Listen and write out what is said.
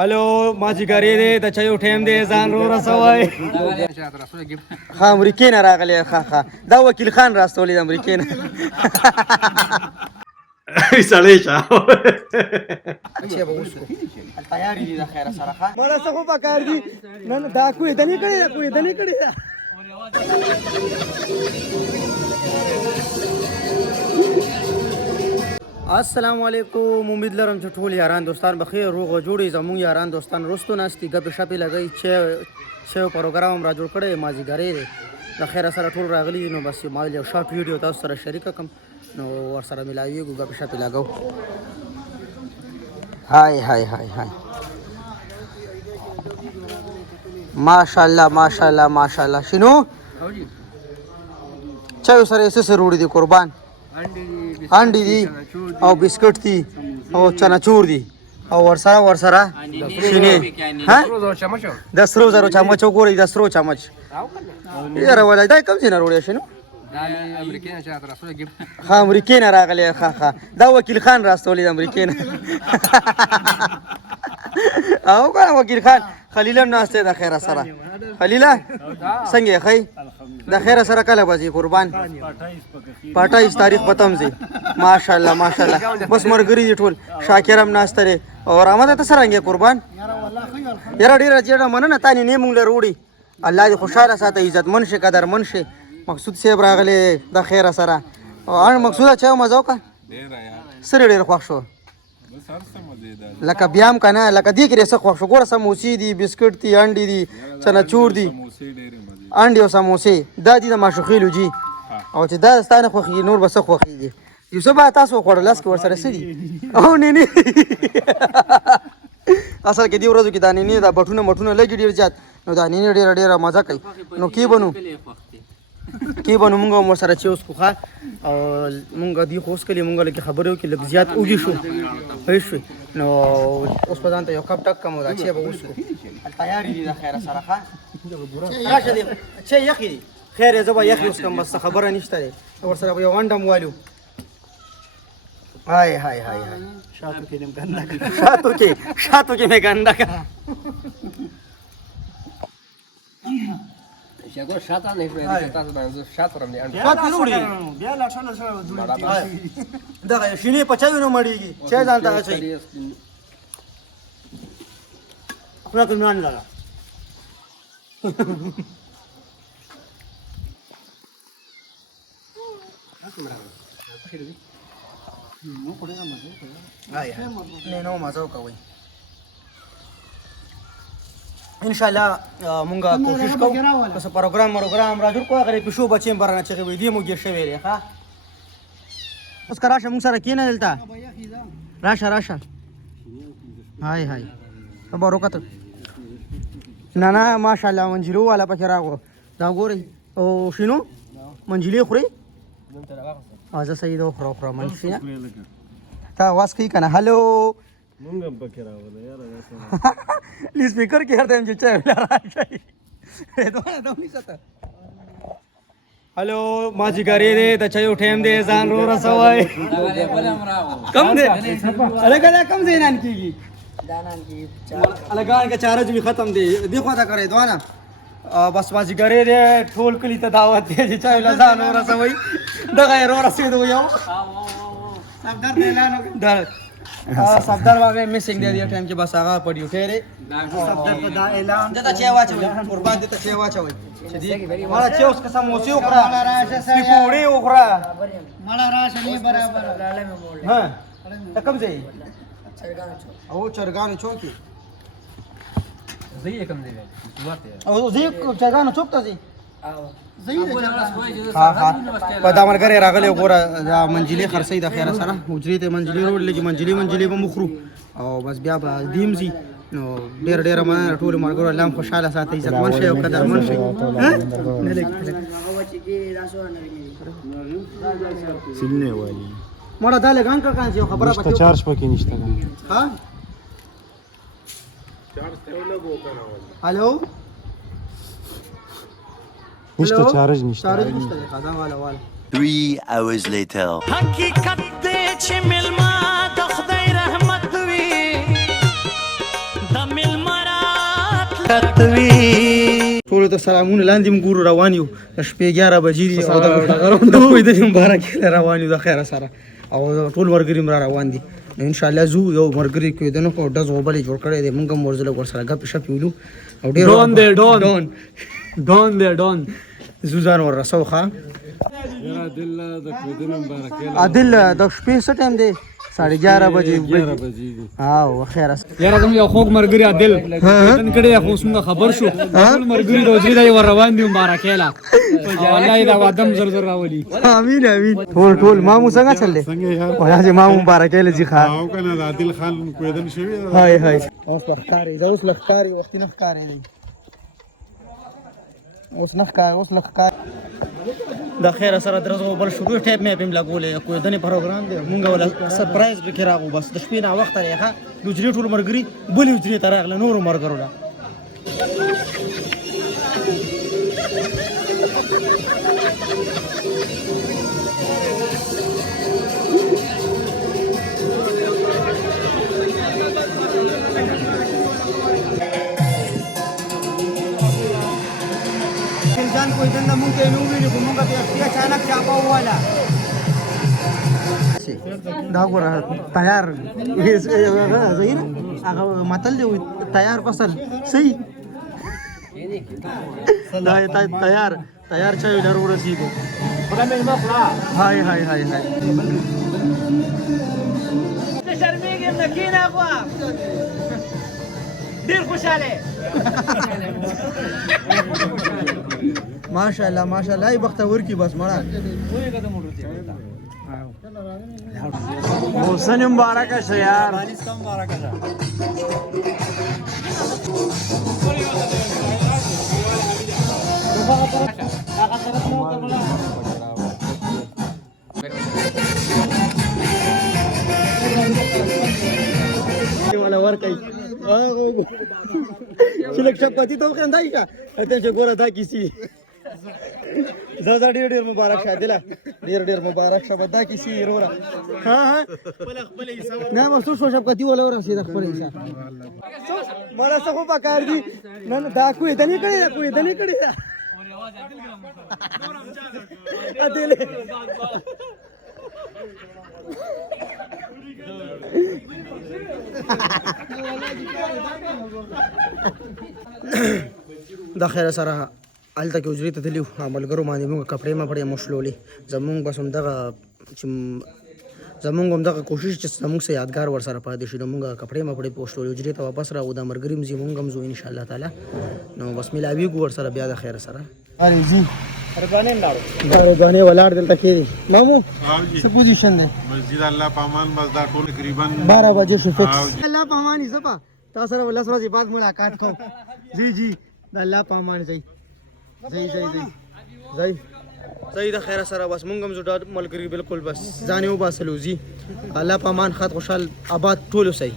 هلو مازیګری دی د چایو ټایم دی ځان رو رسوئ ښه امریکې نه راغلی ښه دا وکیل خان راستولی د امریکې نه سړی شه چې به وسو تیاری دي د خیره سره ښه مړه څه خو پکار دي نن دا کوېدنې کړې ده کوېدنې کړې ده السلام علیکم امید لرم چې ټول یاران دوستان بخیر روغ او جوړ زموږ یاران دوستان رستو ناستي ګپ شپې لګی چې پروګرام هم را جوړ کړی مازیګری دی د خیره سره ټول راغلي نو بس ما یو شارټ ویډیو تاسو سره شریک کړم نو ورسره ملاویږو ګپ شپې لګو هاي هاي هاي هاي ماشاءالله ماشاءالله ماشاءالله شنو چایو سره څه سره وړي دي قربان انډي دي او بسکټ دي او چناچور دي او ورسره شینې ها د سرو زرو چمچ وګورئ د سرو چمچ یاره ولای دا کوم څه نه وړي شنو ها امریکې نه راغلی ښه دا وکیل خان راستولی د امریکې نه او کنه وکیل خان خلیل هم ناسته د خیره سره خلیله څنګه ښه د خیره سره کله بځي قربان 28 تاریخ پتم زی ماشاءالله ماشاءالله بس مرګری دي ټول شاکر هم ناسته لري او رحمت ته سره قربان یاره ډیره جوړه مننه تانی نه مونږ له روړي الله دې خوشاله ساته عزت منشه قدر منشه مقصود صاحب راغلی د خیره سره او مقصود چا مزه وکړه سره ډیر خوښ شو لکه بیام کنه لکه دې کې څه خوښ شو ګوره سموسې دي بسکټ دي انډي دي چناچور دي انډي او سموسې دا دي د ماشوخیلو جی او چې دا ستانه خوښي نور به څه خوښيږي یو څه به تاسو خوړل لاس کې ورسره سړي او نه اصل کې دی ورځو کې دا نه دا بټونه مټونه لګي ډیر زیات نو دا نه ډیر مزه کوي نو کې بنو مونږ مو سره چې اوس کوخه او مونږ دی خو اوس کلی مونږ لکه خبرو کې لږ زیات اوږي شو هیڅ نو اوس په ځان ته یو کپ ټک کوم دا چې به اوس کو تیاری دي د خیره سره ښه راشه دی چې یخي دی خیر زه به یخي اوس کوم بس خبره نشته دی ور سره یو وانډم والو هاي هاي هاي شاتو کې مې ګنده کا شګو شاته نه کوي تاسو باندې شاته رم دي شاته وروړي بیا لا شنو دا شینې پچاوي نو مړیږي چې ځانته اچي خپل کوم نه لگا نو مزه کوي ان شاء الله مونږه کوشش کوو چې پروګرام را جوړ کوو غره پښو بچیم برانه چې وي دی موږ شوي لري ښا اوس راشه مونږ سره کینه دلته راشه هاي خبر وکړه نه ماشاء الله منجلو والا پکې راغو دا ګوري او شنو منجلي خوري ازه سید خورا منشي تا واس کی کنه هالو مونږ پکې راوله یاره لی سپیکر کې هر ټایم چې چا راشي دوه نه ساته هلو مازیګری دی د چایو ټایم دی ځان رو رسوئ کم دی الګا کم دی نن کیږي دانان کی الګان کا چارج بھی ختم دی دیکھو تا کرے دوانه بس مازیګری دی ټول کلی ته دعوت دی چې چایو ځان رو رسوئ دغه رو رسیدو یو سبدر اعلان صفدر باندې میسنګ دی ټایم کې بس هغه پډیو خیره صفدر په دا اعلان دته چې واچوي قربان دته چې واچوي چې دی مالا چې اوس قسم موسی وخره سپوړی وخره مالا راشه نه برابر ها کوم ځای او چرګان چوکي زی کوم ځای او زی چرګان چوک ته زی په دا مرګره راغلی وګوره دا منجلي خرڅې د خیره سره حجرې ته منجلي وروړل چې منجلي به مخرو او بس بیا به دیمزي نو ډېر مننه ټول مرګرو الله خوشاله ساتي عزت من شي او قدر من شي سلنه والی مړه دا لګان کړه چې خبره پته چارج پکې نشته ها چارج ته لګو کنه هالو نشته چارج نشته قدم والا 3 hours later حقیقت دې چې ملما د خدای رحمت وي د ټولو ته سلامونه. لاندې موږ ګورو روان یو د شپې 11 بجې دي او د کویدنې مبارکي له روان یو د خیره سره او ټول ملګري را روان دي. نو انشاءالله زو یو ملګري کویدنه کو ډز غوبلې جوړ کړی دی. موږ هم ورځله ورسره ګپ شپ ویلو او ډېر ډون زو ځان ور رسو ښه عادل د شپې څه ټایم دی 11:30 بجې او خیر یاره زموږ یو خوږ ملګري عادل نن کړی خو څنګه خبر شو ټول ملګري د وزري دی ور روان دي مبارکیلا والله دا وادم زر زر راولي. امين ټول مامو څنګه چل دی والله مامو مبارکیلا جی ښه او کنه عادل خان کویدن شوی هاي اوس لخکاری اوس وخت نه ښکاری دی اوس لخکاری د خیر سره درځو بل شروع ټیپ مې پم لګولې کوی دنه پروګرام دی مونږ ولا سرپرایز کې راغو بس د شپې نه وخت لري ښه دوجری ټول مرګري بل وجري تر اغله نور مرګرو دا ځان کوی دنه مونږ ته نو ویلو مونږ ته اچانک چاپا والا دا ګوره تیار زهیر هغه متل دی تیار فصل صحیح دا تیار چای ډر ورسیږي خدای مې ما خلا هاي شرمېږم نه کینه خو ډیر خوشاله ماشاءالله ای بختور کی بس مړه محسن مبارک شه یار والا ورکای شلک شپتی ته خندای کا ته چې ګوره دا کیسی زړه ډېر مبارک شه دله ډېر مبارک شه دا کیسی وروره ها خپل حساب نه محسوس شو شپتی ولا ورسید خپل حساب مړه څه خو پکار دي نه دا کوی دنه کړي عادل د خیر سره الته کې اجري ته تلو عملګرو باندې موږ کپړې ما پړې مشلولې زمونږ بس هم دغه کوشش چې زمونږ سه یادګار ور سره پاتې شي موږ کپړې ما پړې پوښتولې اجري ته واپس راو د مرګریم زی موږ هم زو ان شاء الله تعالی نو بس ملاوي ګور سره بیا د خیر سره اره جی ربانه ولاړ دلته کې مامو څه پوزیشن ده مسجد الله پامان بس دا ټول تقریبا 12 بجې شو فکس الله پامانی زپا تاسو سره ولس ورځې بعد ملاقات کوم جی د الله پامان زئی د خیر سره بس مونږ هم زړه ملګری بالکل بس ځانیو باسلو زی الله پامان خاط خوشحال آباد ټول وسای